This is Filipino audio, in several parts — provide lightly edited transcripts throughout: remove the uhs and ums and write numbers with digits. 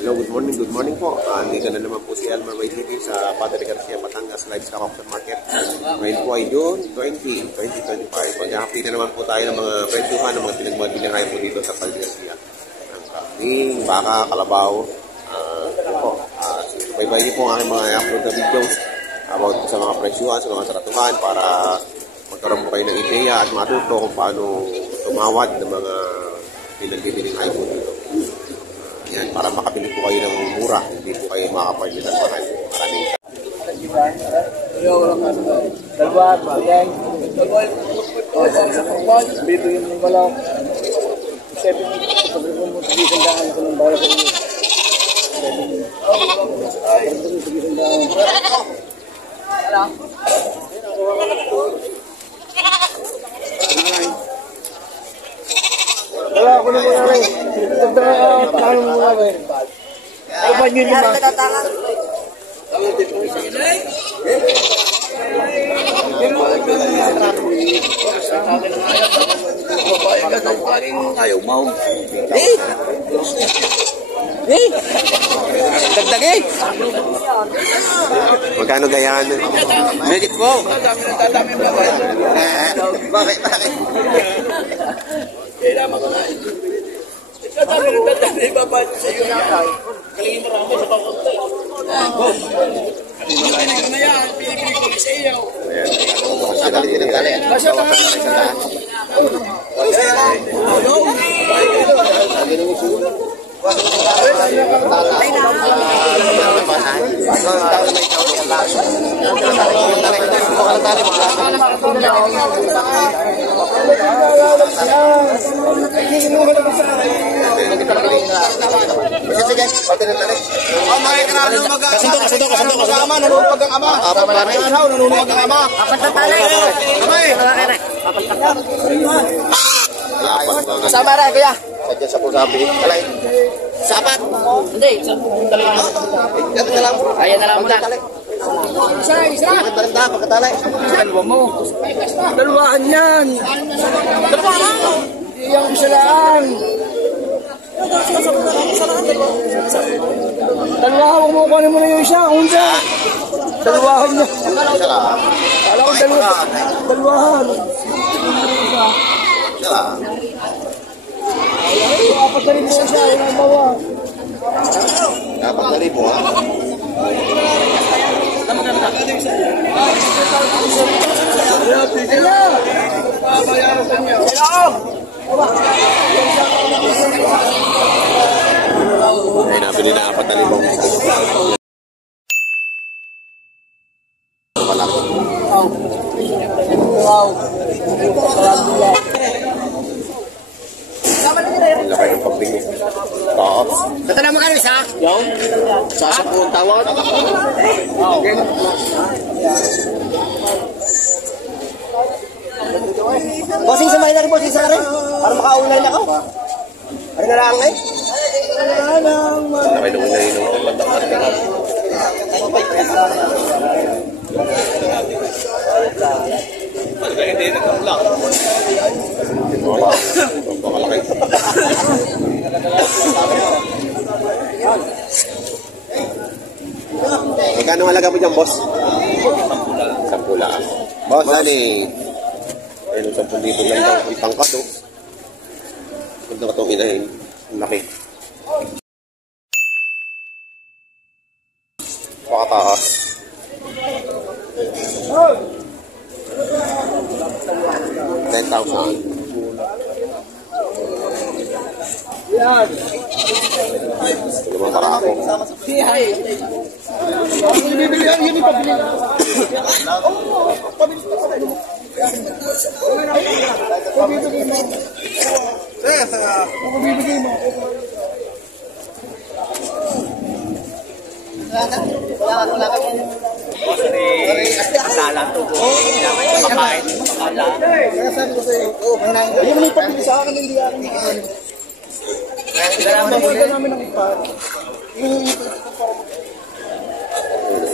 Hello, good morning po. Dito na naman po si Elmer Way TV sa Padre Garcia, Batangas Livestock Auction Market. Ngayon po ay June 20, 2025. Mag-happy na naman po tayo ng mga presyuhan ng mga pinagmabilingay po dito sa Padre Garcia. Ang kambing, baka, kalabaw. Bye-bye niyo po ang aking mga upload na videos about sa mga presyuhan, sa mga tratuhan para magkaroon po kayo ng ideya at matuto kung paano tumawad ng mga pinagbibilingay po dito. Yan, para makabili po kayo ng mura, hindi po kayo makakaparli ng mahal. Maraming dalawa, bagay. Bito yung wala. 7, sabi ko mo, sabihin ko ng bayan ko. 7, wala ako na muna rin. Tanong muna rin. Ano ba yun yung mga? Ayaw mo. Dagdag eh. magkano gayaan? Medit po. Bakit? Kailangan ko na ito. Tatalo ng tatalo, ibabad sa iyo na. Kalingin marami sa pagkakta. Kalingin ko na yan, pinipili ko sa iyo. Basta ka na. Sama rin, kuya. Sadya sa pusabi. Alay. Sapat. Hindi. Ayan na lang muna. Isa. Pagkatalay. Dalawa mo. Dalawaan yan. Dalawa lang. Hindi yung isa lang. Dalawa, huwag mo kunin mo na yung isa. Unsa. Dalawahan niya. Alam ko dalawahan. Apat na rin mo siya. Yung ang bawa. Dapat na rin po, ha? Ay, nabili na 4,000. Malaki. Laki ng pambing. Taas. Bata na magkano isa? Yung? Sasapong tawag? Okay. Bossing sa mahina rin, bossing sa rin. Para makaulay na ako. Ano na lang eh? Laki nung inayin ng batang-batang. Hindi nagkakulak. Pakalaki. Magkano halaga mo dyan, boss? 10 lang. Boss, ani? Ayun, 10,000 lang daw. Ipangkat, oh. Ganda ka itong inahin. Ang laki. Pakataas. $10,000. Yan. Ito naman para ako. Bibili yan, yun yung pabili. Bibigay mo. Kasala to. Makain. Kaya sabi ko sa'yo, hindi mo ipapili sa akin, hindi ako. Mabuhay namin ng ipan.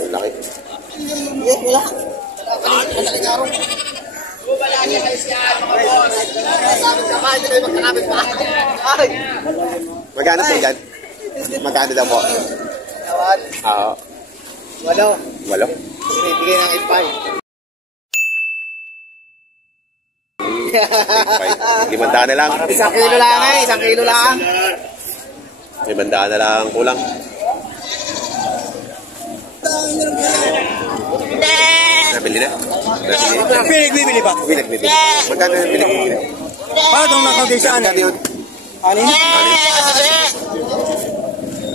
Laki. Yes, wala. Magkano po yan? Magkano daw po? Tawad. Oo. 8. 8? Bibigay ng 8.5. 5. 500 na lang. 1 kilo lang eh, 1 kilo lang. 500 na lang kulang. Nabili na? Bibili pa. Bili. Magkano yung bili? Paano itong nakaunti sa Magkano yun? Anin?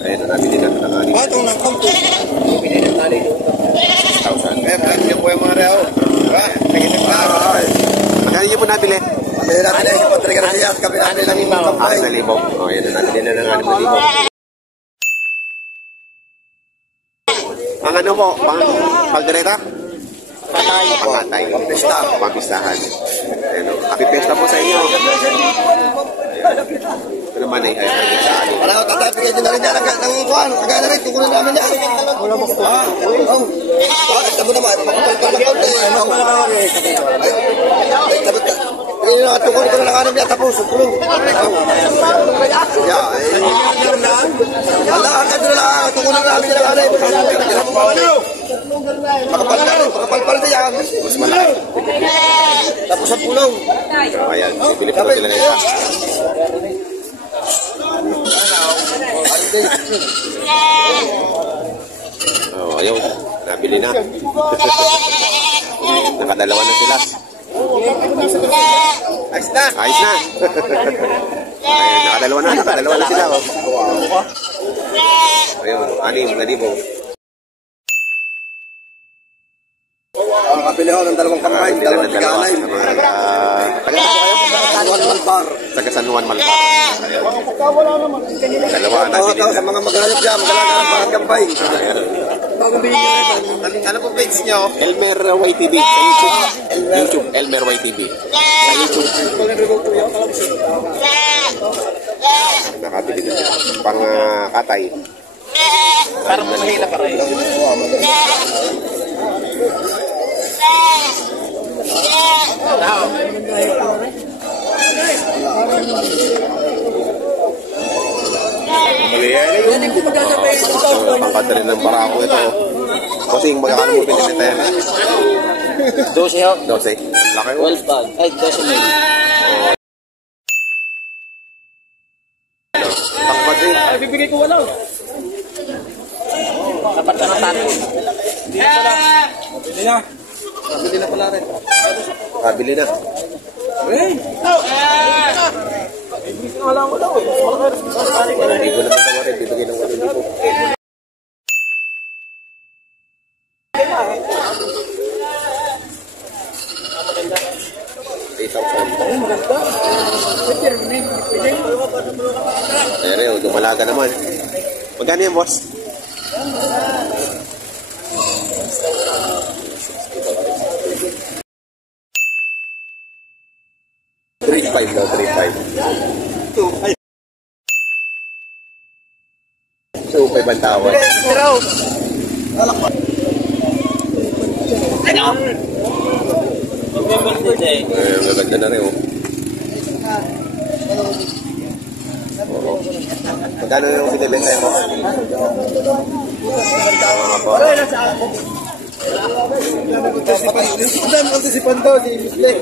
Ayun, nabili na. Paano itong nakaunti? 6,000. Hindi po yung mga reo. Magkano yun po nabili? Pabili natin na yung Patrick Reyes, kapitán ng ibang kampay. 6,000. O, yun, nabili na ng 6,000. Ang ano po, paldereta? Pangatay. Pampistahan. Ayun, happy pesta po sa inyo. Ito naman eh, saan eh. Wala ko, tatapigay din na rin yan ng kuhan. Kagaya na rin, kukunin namin yan. Wala mo ko. Tabo naman, makapalpal ng kaunti. Tingin na, tukul ko na lang anam yan, tapos, kulong. Wala, agad na lang, tukul na namin yan, anam. Makapalpal na yan. Mas malaki. Tapos ang pulong. Ayan, bibili po sila ng isa. Oh, ayun, nabili na. Nakadalawa na sila. Ayos na. Ayos na. Ayun, nakadalawa na sila. Oh. Ayun, 6,000. Kapili ho ng 2 kampay, Sila ng 2 tiganay. Taga San Juan Malbar. Dalawa na Ito sa mga maghanap dyan, magalaga ng mga kampay. Ano po page nyo? Elmer YTV sa YouTube. Elmer YTV. Sa YouTube. Nakabili na sila. Pang katay. Parang mahila pa rin. Papad rin ng barako ito. Kasi magkakano mo pinilita yan? 12 ho. 12. Laki ko. 12 bag. Ay, 12 mil. Takpat eh. Bibigay ko wala. Dapat ka ng tato. Bili na. Bili na pala rin. Kabili na. Hey! Ibigay ko wala ko daw. Hindi ko naman tawarin. Bibigay ng 1,000. Pero dumalaga naman. Magkano yan, boss? $3,500 daw, $3,500. 2,500 ang tawad. Maganda na rin, oh. Oo. Magkano yung binibenta mo? Antisipan daw si Mislek.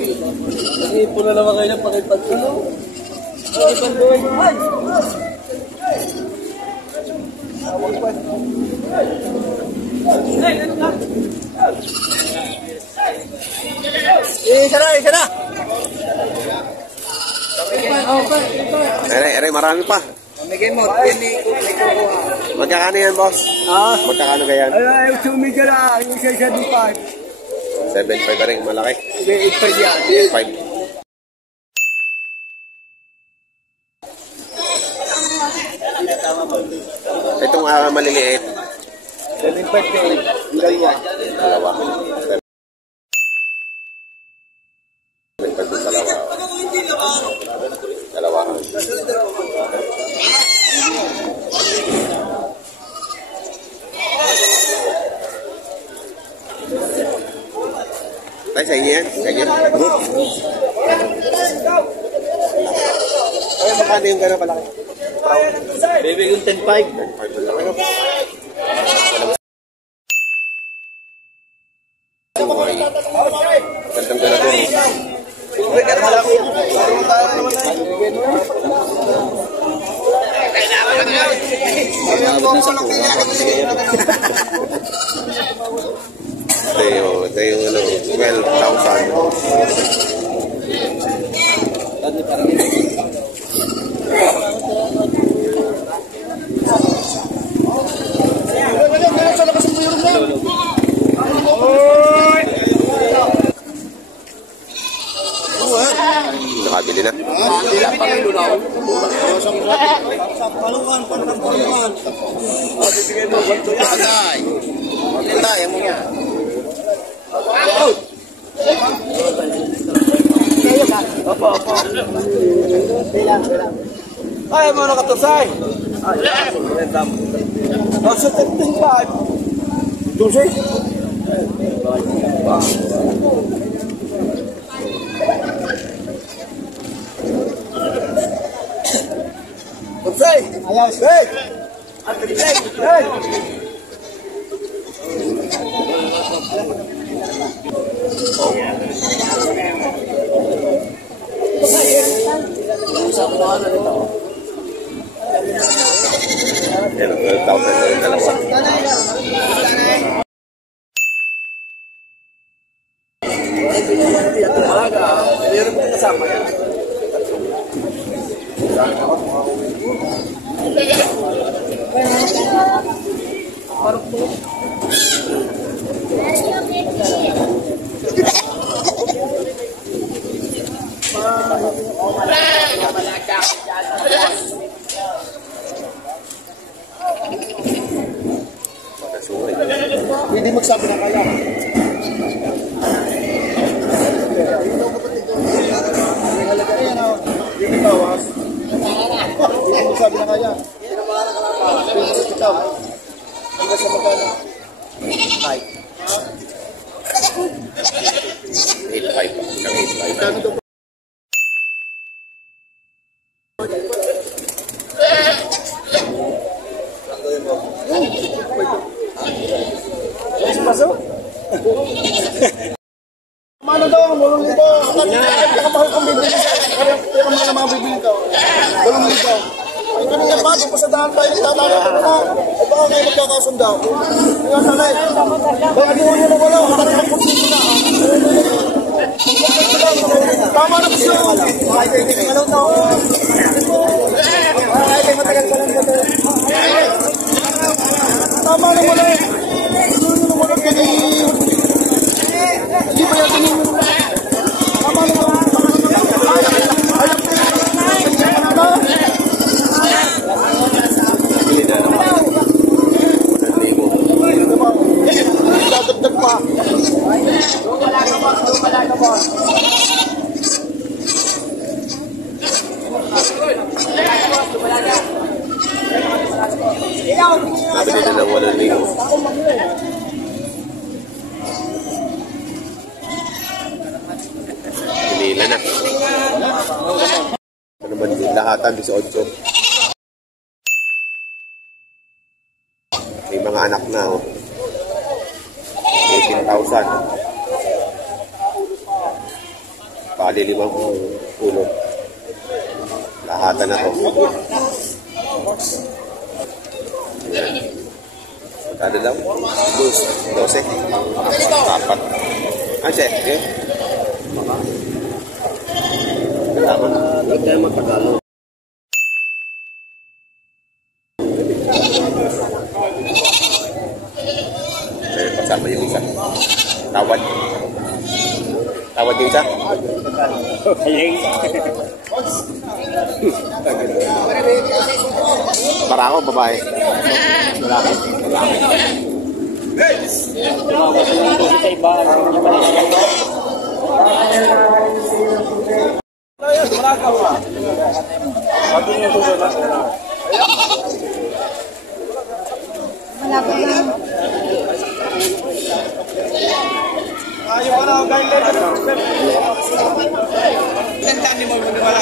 Ipo na naman kayo ng pakipag ko. Isa na. Aray, marami pa. Bigay mo, Magkakano yan, boss? Magkakano ka yan? Ay, 2 million na. Yung isa 7.5. 7,500 pa rin, malaki. 8.5 yan. 8,500. Itong maliliit. 7.5 din. Dalawa. Dalawa. 7,500 sa dalawa. Dalawa. Tay, sa inyo yan? Ganyan? Ay, magkano yung gano'n palaki? Baby yung 10.5. 5 na lang ano. Buhay. Gandang ganador. Ito yung ano, 12,000. Nakabili na. Ay, mga nakatusay. Sa 10.5. Tusay. Tusay. Ayos. Hey. Hey. Yan, 12,000 na yung dalawa. Meron po kasama yan. Hindi magsabi na kaya. Hindi bawas. Hindi magsabi na kaya. Hanggang sa magkano? 8,500 pa. Isang 8,500. Ano daw? 8,000. Nakamahal kong bibili. Kaya mga naman bibili ka. 8,000. Ay, kanina pa, pasadaan tayo. Tatala ko na. Ay, baka kayo magkakasundaw. Kaya sanay. Kaya di mo yun na wala. Kaya magpursito na. Tama na siya. Ano to? Ay, kayo matagal pa lang dito. Tama na wala. Wala kanina. Hindi ba yan kanina? Tama na wala. Dadagdag pa. Nabili na ng 8,000. Pinila na. Ano naman yung lahatan, 18. May mga anak na, oh. 18,000. Bali 5 ulo. Lahatan na to. Magkano daw? 12. 4. Okay. Tama. Huwag tayo magpagalo. Kasama yung isa. Tawad. Tawad yung isa? Para ako, babae. Lalaki. Sa iba. Ang dami mo wala.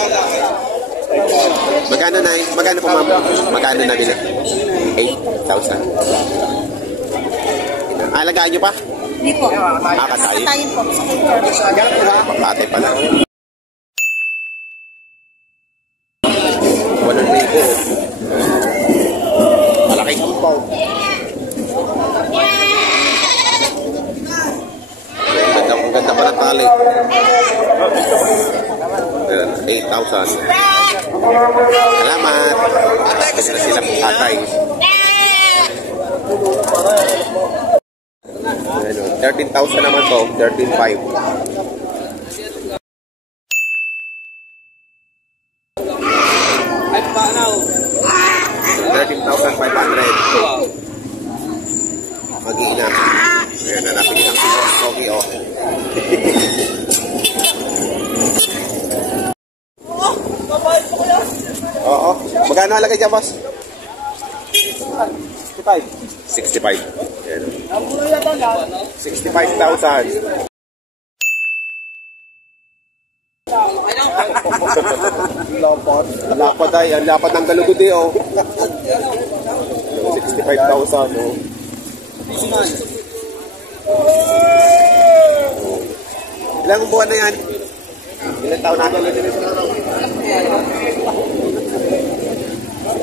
Magkano na Magkano po, ma'am? Magkano na nila? 8,000. Alagaan nyo pa? Hindi po. Katayin. Katayin po. Pakatay pala. 8,000. Malaking kumpaw. Ang ganda pa ng tali. 8,000. Salamat. Kasi na sila kung katay. 13,000 naman to. 13,500. Mag-iina. Ayan, hanapin nilang si Pogi, oh. Oo. Magkano halaga dyan, boss? 65. Ayan. 65,000. Lapad ay, ang lapad ng galugod eh, oh. 65,000, oh. Ilang buwan na yan? Ilang taon natin na din?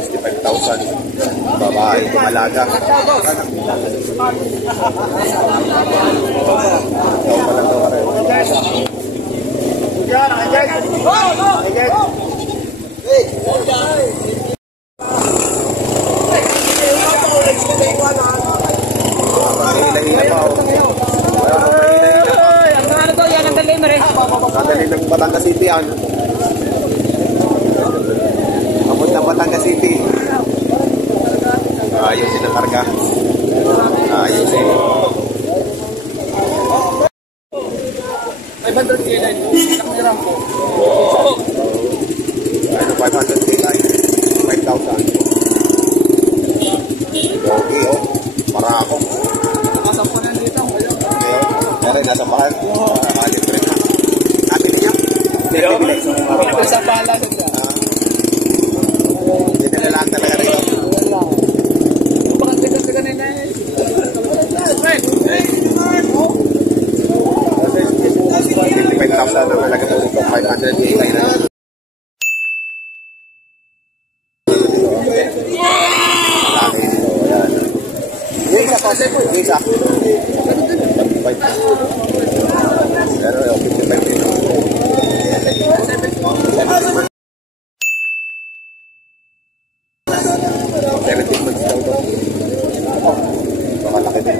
65,000. Babae, malaga. Ikaw pa lang daw ka rin. Hila-hila pa, oh. Kadali ng Batangas City yan. Abot ng Batangas City. Ayusin ang karga. Ayusin. 500 kailan. Nakamiram ko. Ano, 500 kailan. 5,000. Okay, oh. Para ako. Nakasampo na dito. Meron, nasa bahan. Libre na. Nabili niya? Hindi. Sa bala siya. Hindi na lang talaga rin. Bakit tigas-tigas na yun? 55,000 ang halaga po ito. 500 kailan na. Isa pa, isa. Pero, 55 din. 17 months daw ito. Baka laki din.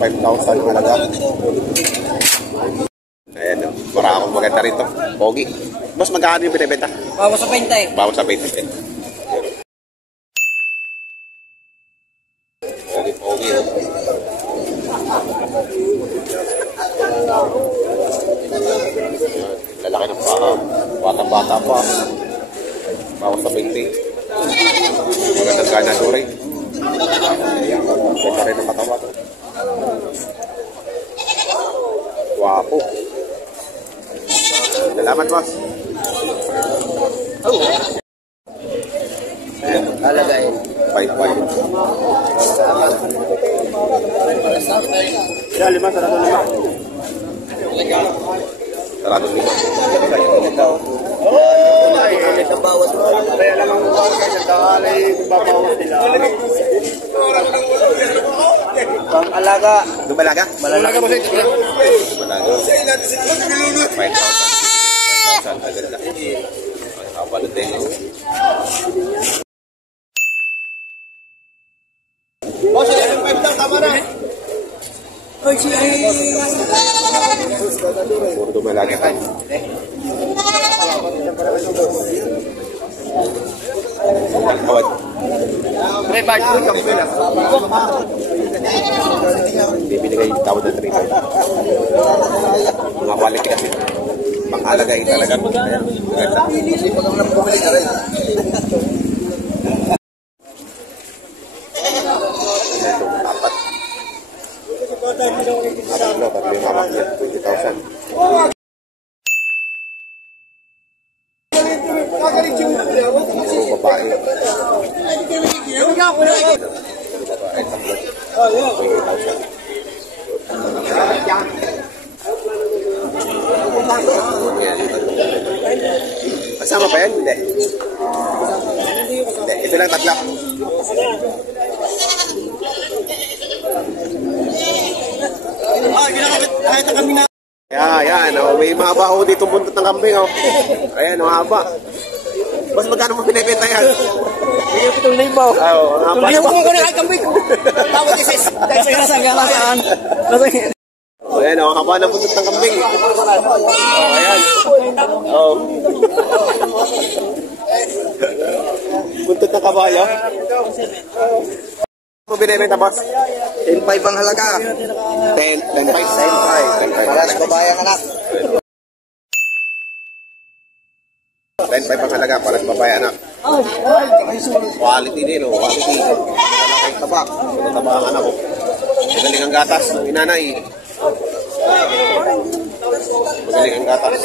55,000 ang halaga. Ayan, para akong maganda rito. Pogi. Boss, magkano yung binibenta? Bawas sa 20. Bawas sa 20. Pogi, pogi, oh. Lalaki ng paa. Bata-bata pa. Bawas sa 20. Magandang gana rin. Ayan. Ganda rin ang katawa to. Wapo. Salamat, boss. Ayan. Alagay. 5-5. Yan, 5, sarado 5. Sarado 5. Ay, ulit ang bawat. Kaya lang ang bawat kasi takalay babawas nila. Pang-alaga. Dumalaga? Malalaga mo sa ito. Dumalaga. 5,000. 5,000. Agad na. Kapalit din. Boss, 5,000 tama na. Puro dumalaga tayo. Kawad. Rebag. Bibinigay yung tawad na 3,500. Mga quality kasi. Pang-alagay talaga. Ayan. Maganda. Pag ang bumili ka rin. Itong apat. Apat na, 20,000. babae. Oh, yeah. 20,000. Kasama pa yan? Hindi. Hindi. Ito lang tatlo. Kahit na kami na. Yan. Oh, may mahaba ako dito buntot ng kambing. Oh. Ayan, mahaba. Mas magkano mo pinibenta yan? Bigyan ko 7,000. Oo, mahaba. Bigyan ko na ay kambing ko. Tawag isa sa galasaan. Oh, ayan, oh, haba ng buntot ng kambing. Oh, ayan. Oh. Buntot ng kabayo. Ano mo binibenta, boss? 10,500 ang halaga. 10,500. Paras babayang anak. 10,500 ang halaga para sa babae anak. Quality din, oh. Quality. Malaki taba. Taba ang anak ko. Magaling ang gatas ng inanay. Magaling ang gatas.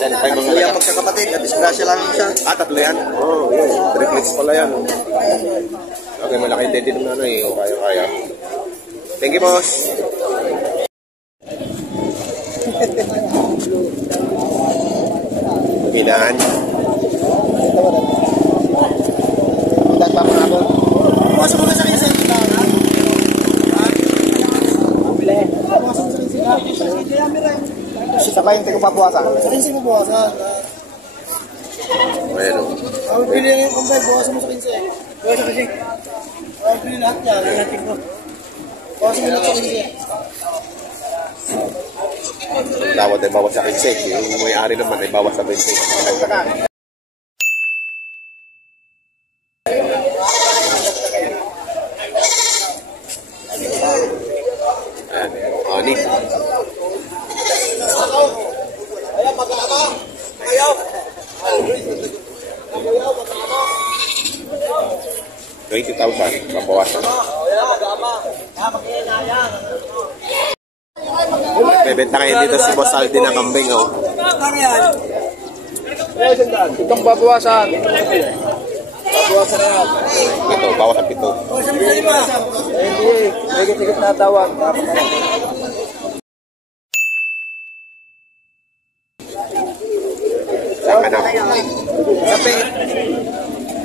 10,500 ang halaga. Magkakapatid, disgrasya lang siya. Tatlo yan. Oo, yun. Triplets pala yan. Okay, malaki din ng nanay. O, kaya. Thank you, boss. Pinahan. Pumasok mo na sa kinsa. Sa 20 ko papuwasan. Sa kinsa mo buwasan. Ayan, o. Ang pili na yung kumbay, buwasan mo sa kinsa. Buwasan mo sa kinsa. Ang pili lahat yan. Buwasan mo sa kinsa. Tawad ay bawas sa 15. Yung may-ari naman ay bawas sa 20. Ayan, ani. $20,000 mabawasan. Bebenta kayo dito si Boss Aldi ng kambing, oh. Itong babawasan. Babawasan na yan. Ito, bawas ang 7. Hindi, higit-higit na tawag. Saan ka na? Kape.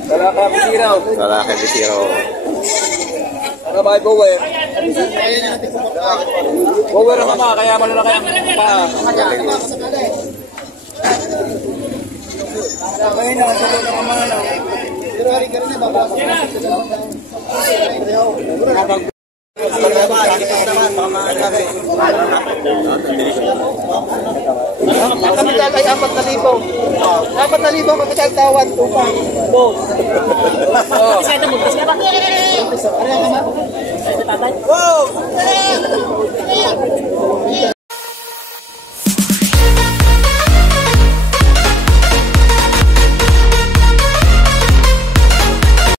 Talaka, bisiraw. Lalaki, bisiro. Ano ba, Bower? Bower ang mama, kaya malalaki ang paa. Kaya na, sa loob ng kamalaw. Pero hari ka rin na, babasa mo. Kapital ay 4,000. 4,000 kapital tawad. Upang. Kasi ito magkas ka ba? Wow!